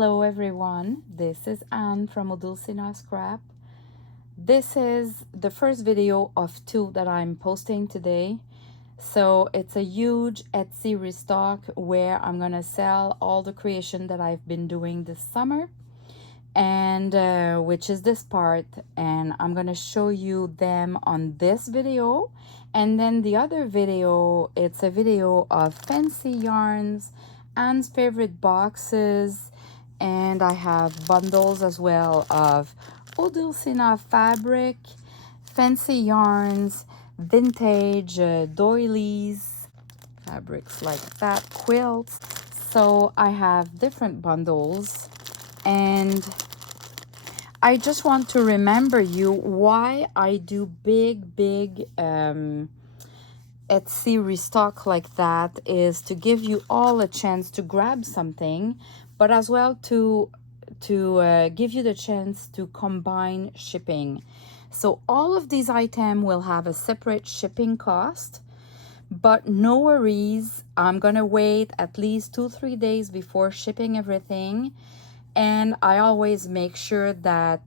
Hello everyone, this is Anne from Odulcina Scrap. This is the first video of two that I'm posting today. So it's a huge Etsy restock where I'm gonna sell all the creation that I've been doing this summer, and which is this part, and I'm gonna show you them on this video. And then the other video, it's a video of fancy yarns, Anne's favorite boxes, and I have bundles as well of Odulcina fabric, fancy yarns, vintage doilies, fabrics like that, quilts. So I have different bundles, and I just want to remember you why I do big Etsy restock like that is to give you all a chance to grab something, but as well to give you the chance to combine shipping. So all of these items will have a separate shipping cost, but no worries, I'm gonna wait at least 2-3 days before shipping everything. And I always make sure that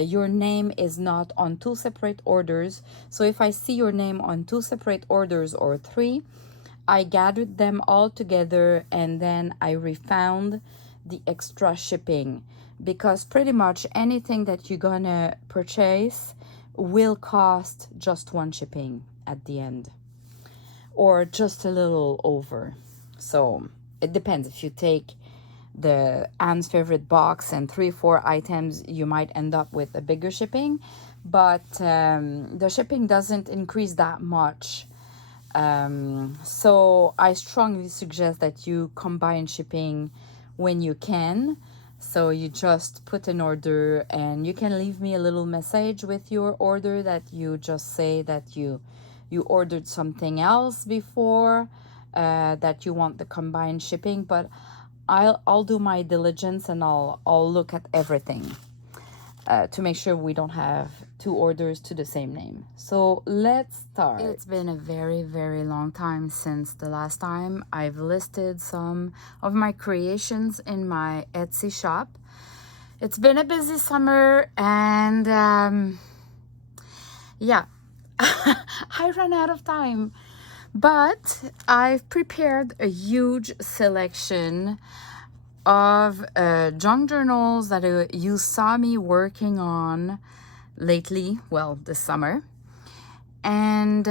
your name is not on 2 separate orders. So if I see your name on 2 separate orders or 3, I gathered them all together and then I refund the extra shipping, because pretty much anything that you're gonna purchase will cost just one shipping at the end, or just a little over. So it depends. If you take the Anne's favorite box and 3-4 items, you might end up with a bigger shipping, but the shipping doesn't increase that much. So I strongly suggest that you combine shipping when you can. So you just put an order, and you can leave me a little message with your order that you just say that you ordered something else before, that you want the combined shipping. But I'll do my diligence, and I'll look at everything to make sure we don't have 2 orders to the same name. So let's start. It's been a very long time since the last time I've listed some of my creations in my Etsy shop. It's been a busy summer, and yeah, I ran out of time. But I've prepared a huge selection of junk journals that you saw me working on lately, well, this summer. And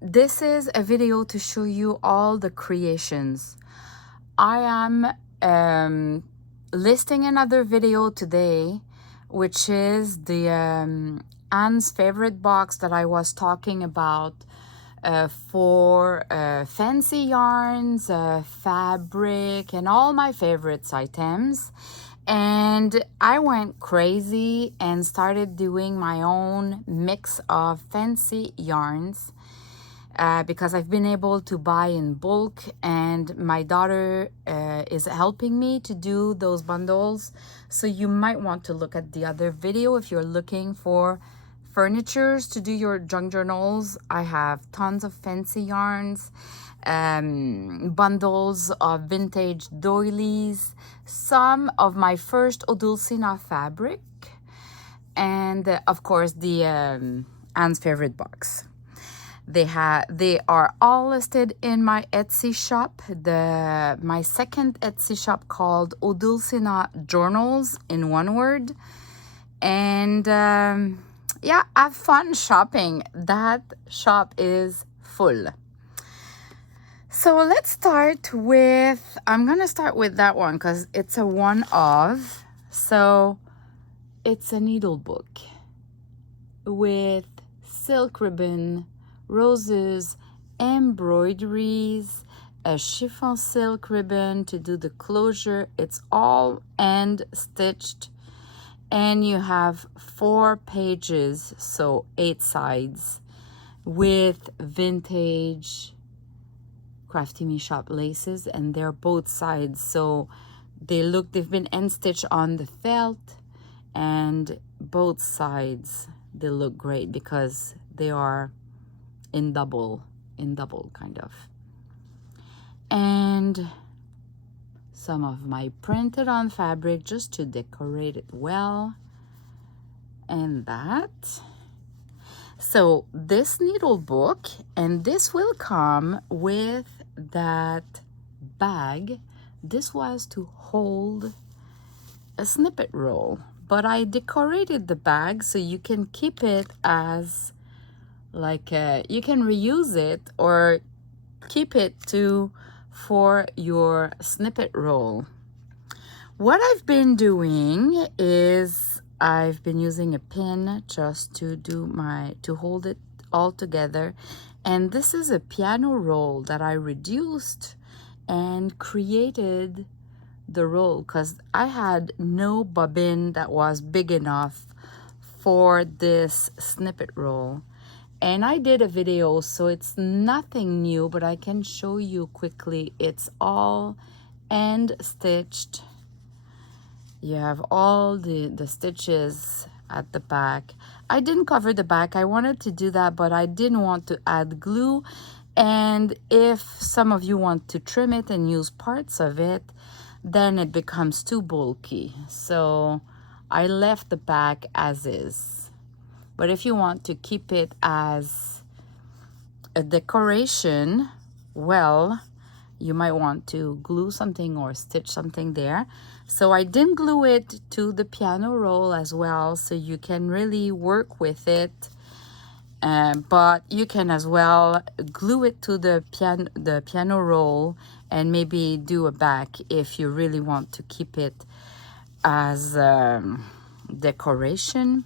this is a video to show you all the creations. I am listing another video today, which is the Anne's favorite box that I was talking about, for fancy yarns, fabric, and all my favorites items. And I went crazy and started doing my own mix of fancy yarns, because I've been able to buy in bulk, and my daughter is helping me to do those bundles. So you might want to look at the other video if you're looking for furnitures to do your junk journals. I have tons of fancy yarns, bundles of vintage doilies, some of my first Odulcina fabric, and of course the Anne's favorite box. They are all listed in my Etsy shop, my second Etsy shop called Odulcina Journals, in one word. And yeah, have fun shopping. That shop is full. So let's start with, I'm gonna start with that one because it's a one of. So it's a needle book with silk ribbon, roses, embroideries, a chiffon silk ribbon to do the closure. It's all end stitched. And you have 4 pages, so 8 sides, with vintage Crafty Me Shop laces, and they're both sides. So they've been end stitched on the felt, and both sides, they look great because they are in double kind of. And some of my printed on fabric just to decorate it well. And that. So this needle book, and this will come with that bag. This was to hold a snippet roll, but I decorated the bag so you can keep it as like you can reuse it or keep it for your snippet roll. What I've been doing is I've been using a pin just to hold it all together, and this is a piano roll that I reduced and created the roll because I had no bobbin that was big enough for this snippet roll. And I did a video, so it's nothing new, but I can show you quickly. It's all end stitched. You have all the stitches at the back. I didn't cover the back. I wanted to do that, but I didn't want to add glue. And if some of you want to trim it and use parts of it, then it becomes too bulky. So I left the back as is. But if you want to keep it as a decoration, well, you might want to glue something or stitch something there. So I didn't glue it to the piano roll as well, so you can really work with it. But you can as well glue it to the piano roll and maybe do a back if you really want to keep it as decoration.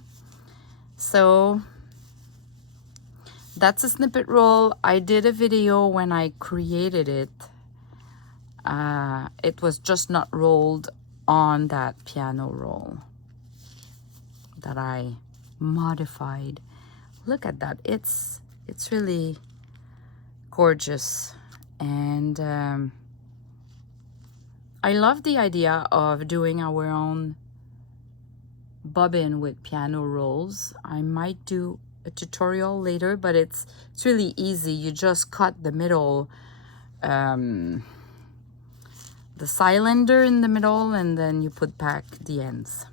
So that's a snippet roll. I did a video when I created it. It was just not rolled on that piano roll that I modified. Look at that. It's really gorgeous. And I love the idea of doing our own bobbin with piano rolls. I might do a tutorial later, but it's really easy. You just cut the middle, the cylinder in the middle, and then you put back the ends.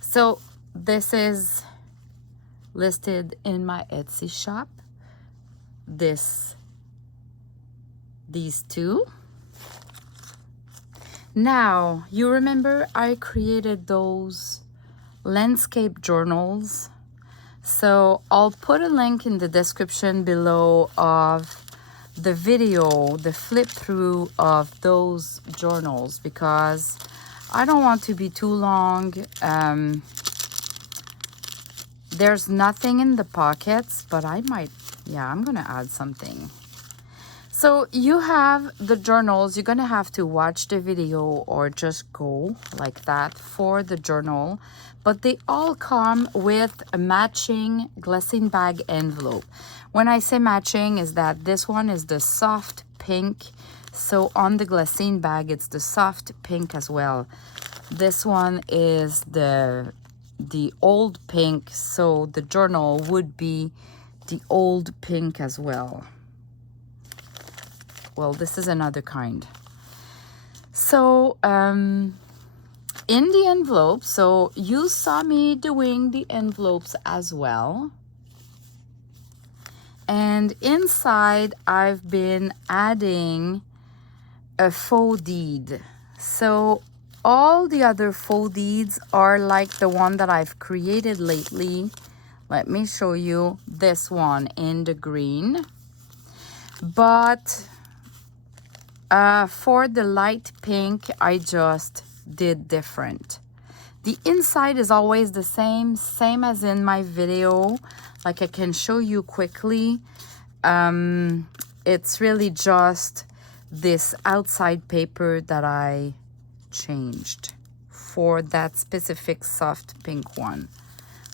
So this is listed in my Etsy shop. These two. Now, you remember I created those landscape journals. So I'll put a link in the description below of the video, the flip through of those journals, because I don't want to be too long. There's nothing in the pockets, but I'm gonna add something. So you have the journals. You're going to have to watch the video or just go like that for the journal. But they all come with a matching glassine bag envelope. When I say matching is that this one is the soft pink. So on the glassine bag, it's the soft pink as well. This one is the old pink. So the journal would be the old pink as well. Well, this is another kind. So in the envelope, so you saw me doing the envelopes as well. And inside, I've been adding a faux deed. So all the other faux deeds are like the one that I've created lately. Let me show you this one in the green. But for the light pink, I just did different. The inside is always the same as in my video. Like I can show you quickly. It's really just this outside paper that I changed for that specific soft pink one.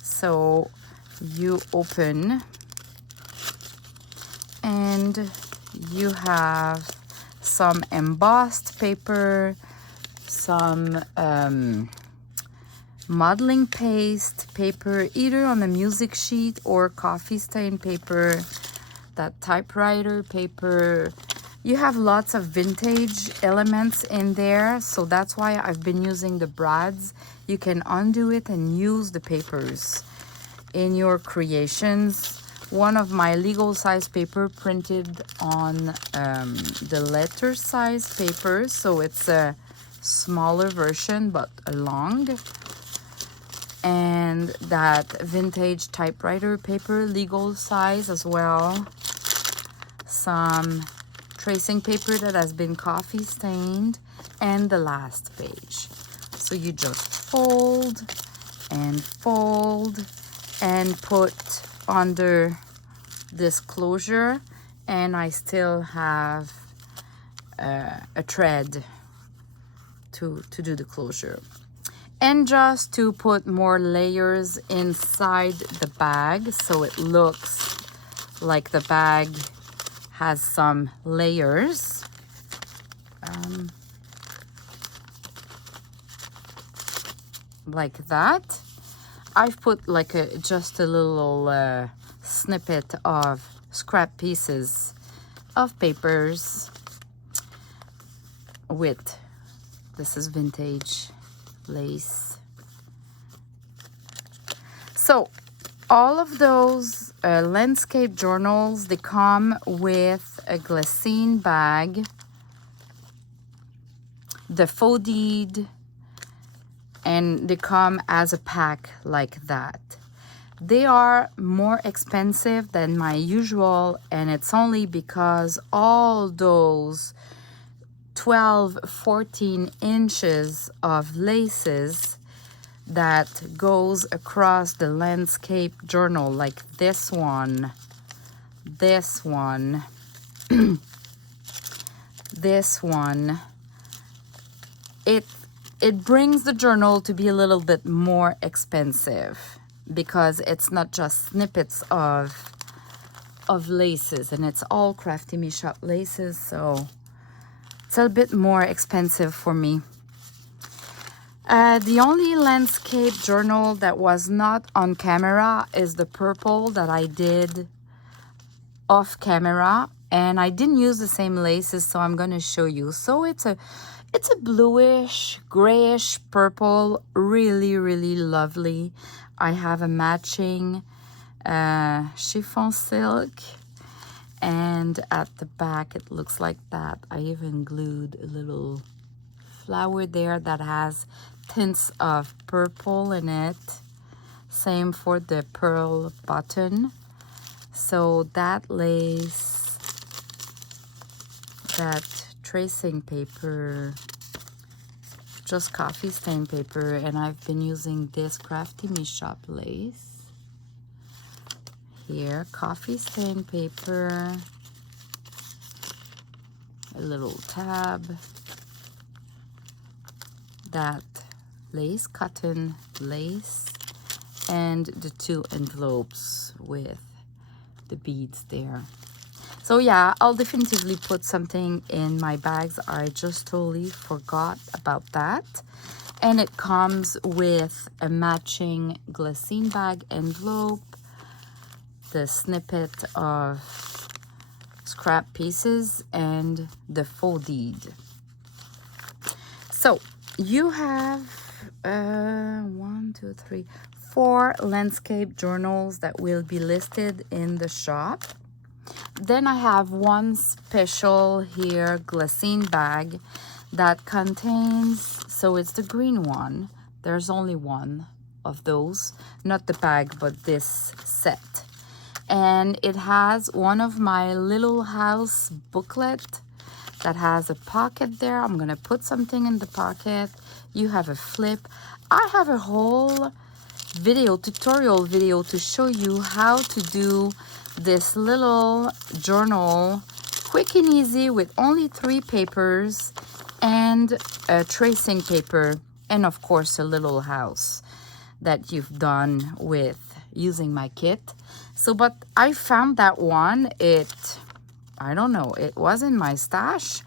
So you open and you have some embossed paper, some modeling paste paper, either on a music sheet or coffee stain paper, that typewriter paper, You have lots of vintage elements in there, so that's why I've been using the brads. You can undo it and use the papers in your creations. One of my legal size paper printed on the letter size paper, so it's a smaller version but long. And that vintage typewriter paper, legal size as well. Some tracing paper that has been coffee stained, and the last page. So you just fold and put under this closure, and I still have a thread to do the closure. And just to put more layers inside the bag so it looks like the bag has some layers. Like that. I've put like just a little snippet of scrap pieces of papers with, this is vintage lace. So all of those landscape journals, they come with a glassine bag, the faux deed, and they come as a pack like that. They are more expensive than my usual, and it's only because all those 12, 14 inches of laces that goes across the landscape journal, like this one, this one, this one, it brings the journal to be a little bit more expensive because it's not just snippets of laces, and it's all Crafty Me Shop laces, so it's a bit more expensive for me. The only landscape journal that was not on camera is the purple that I did off camera, and I didn't use the same laces, so I'm going to show you. So it's a bluish, grayish purple, really, really lovely. I have a matching chiffon silk, and at the back it looks like that. I even glued a little flower there that has tints of purple in it. Same for the pearl button. So that lace, that tracing paper, just coffee stain paper, and I've been using this Crafty Me Shop lace. Here, coffee stain paper, a little tab, that lace, cotton lace, and the two envelopes with the beads there. So yeah, I'll definitively put something in my bags. I just totally forgot about that. And it comes with a matching glassine bag envelope, the snippet of scrap pieces, and the faux deed. So you have 4 landscape journals that will be listed in the shop. Then I have one special here glassine bag that contains, so it's the green one. There's only one of those, not the bag, but this set. And it has one of my little house booklet that has a pocket there. I'm gonna put something in the pocket. You have a flip. I have a whole tutorial video to show you how to do this little journal quick and easy with only 3 papers and a tracing paper, and of course a little house that you've done with using my kit. So but I found that one, I don't know, it was in my stash,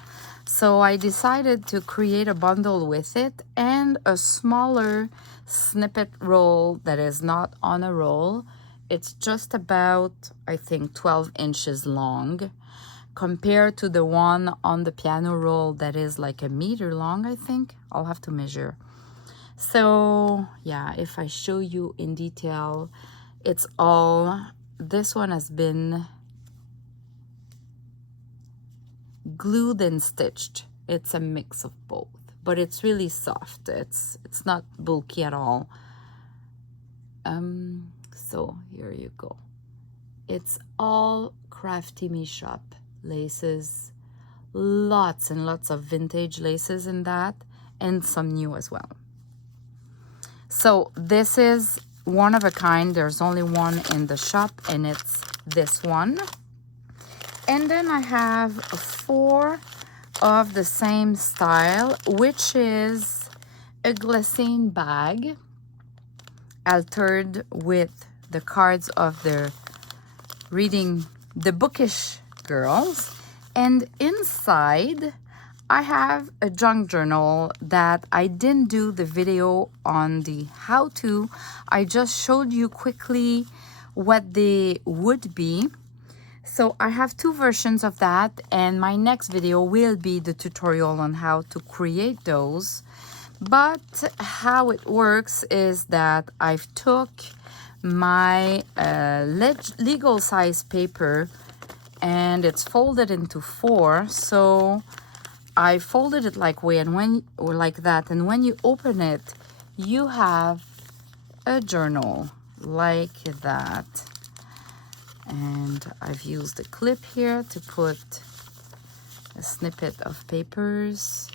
so I decided to create a bundle with it and a smaller snippet roll that is not on a roll. It's just about, I think, 12 inches long, compared to the one on the piano roll that is like a meter long, I think. I'll have to measure. So yeah, if I show you in detail, it's all, this one has been glued and stitched. It's a mix of both, but it's really soft. It's not bulky at all. So here you go. It's all Crafty Me Shop laces, lots and lots of vintage laces in that, and some new as well. So this is one of a kind. There's only one in the shop, and it's this one. And then I have 4 of the same style, which is a glacine bag altered with the cards of the reading the Bookish girls. And inside I have a junk journal that I didn't do the video on the how to. I just showed you quickly what they would be. So I have 2 versions of that, and my next video will be the tutorial on how to create those. But how it works is that I've took my legal size paper, and it's folded into 4. So I folded it like like that, and when you open it, you have a journal like that. And I've used a clip here to put a snippet of papers,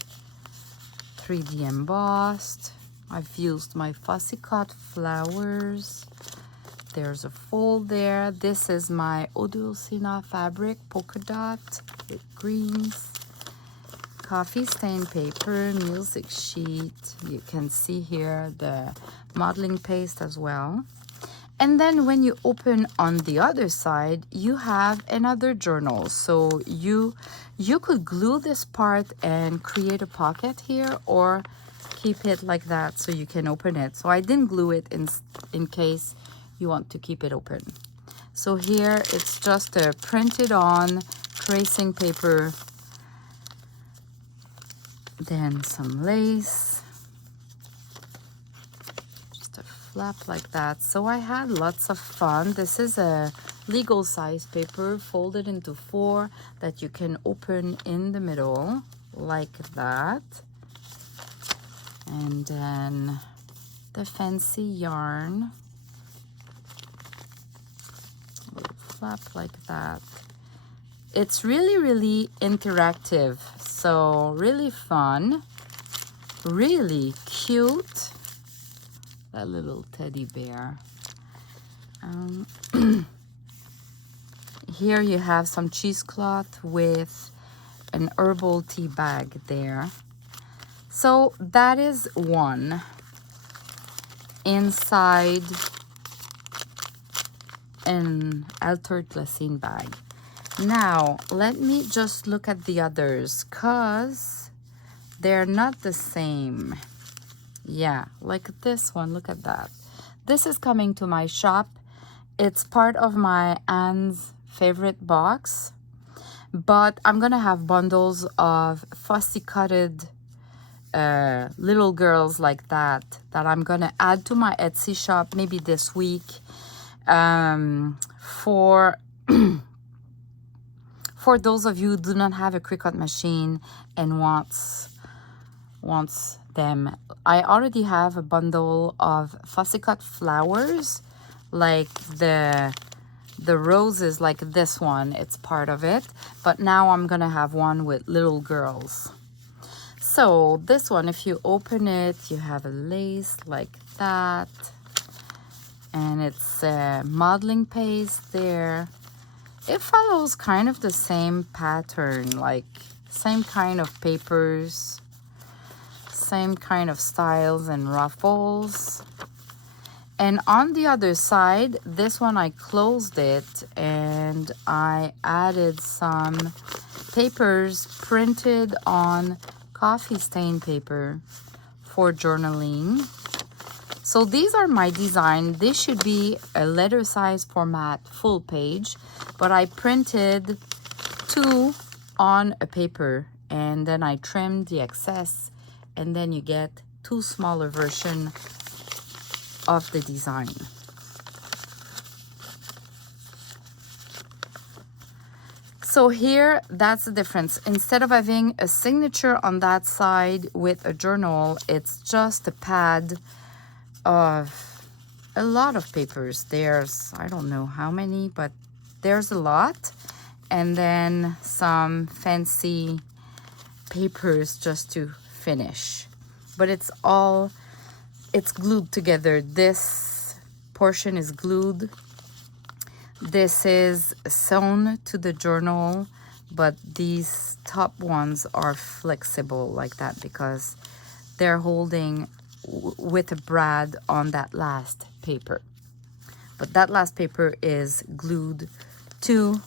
3D embossed. I've used my fussy cut flowers. There's a fold there. This is my Odulcina fabric polka dot with greens. Coffee stain paper, music sheet. You can see here the modeling paste as well. And then when you open on the other side, you have another journal. So you could glue this part and create a pocket here, or keep it like that so you can open it. So I didn't glue it in case you want to keep it open. So here it's just a printed on tracing paper, then some lace, just a flap like that. So I had lots of fun. This is a legal size paper folded into 4 that you can open in the middle like that. And then the fancy yarn, a little flap like that. It's really interactive, so really fun, really cute. That little teddy bear. Here you have some cheesecloth with an herbal tea bag there. So that is one inside an altered glacine bag. Now let me just look at the others, cause they're not the same. Yeah, like this one, look at that. This is coming to my shop. It's part of my Anne's favorite box, but I'm gonna have bundles of fussy cutted little girls like that I'm gonna add to my Etsy shop maybe this week, for for those of you who do not have a Cricut machine and wants them. I already have a bundle of fussy cut flowers, like the roses, like this one, it's part of it, but now I'm gonna have one with little girls. So this one, if you open it, you have a lace like that, and it's a modeling paste there. It follows kind of the same pattern, like same kind of papers, same kind of styles and ruffles. And on the other side, this one I closed it and I added some papers printed on coffee stain paper for journaling. So these are my design. This should be a letter size format full page, but I printed two on a paper, and then I trimmed the excess, and then you get two smaller versions of the design. So here, that's the difference. Instead of having a signature on that side with a journal, it's just a pad of a lot of papers. There's, I don't know how many, but there's a lot. And then some fancy papers just to finish. But it's glued together. This portion is glued. This is sewn to the journal, but these top ones are flexible like that because they're holding with a brad on that last paper. But that last paper is glued to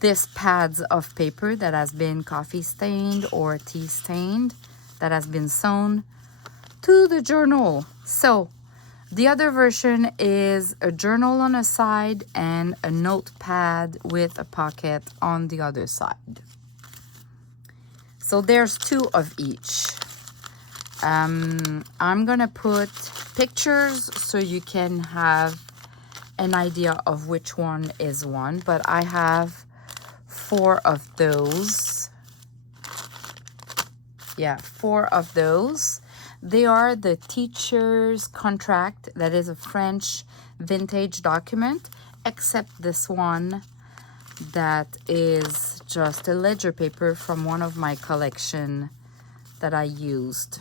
this pads of paper that has been coffee stained or tea stained, that has been sewn to the journal. So the other version is a journal on a side and a notepad with a pocket on the other side. So there's two of each. I'm gonna put pictures so you can have an idea of which one is one, but I have 4 of those. Yeah, 4 of those. They are the teacher's contract. That is a French vintage document, except this one that is just a ledger paper from one of my collection that I used.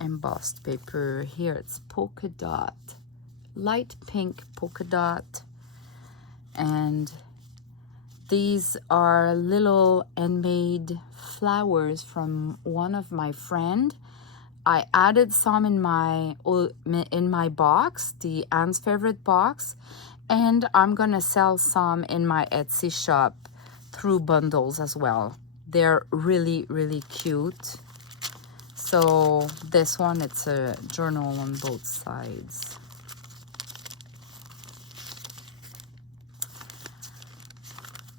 Embossed paper. Here it's polka dot, light pink polka dot, and these are little handmade flowers from one of my friend. I added some in my box, the Anne's favorite box, and I'm gonna sell some in my Etsy shop through bundles as well. They're really, really cute. So this one, it's a journal on both sides.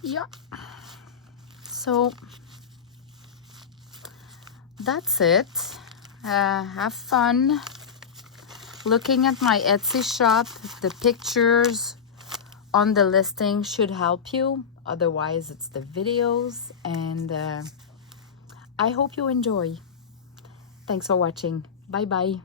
Yeah, so that's it. Have fun looking at my Etsy shop. The pictures on the listing should help you. Otherwise, it's the videos, and I hope you enjoy. Thanks for watching. Bye bye.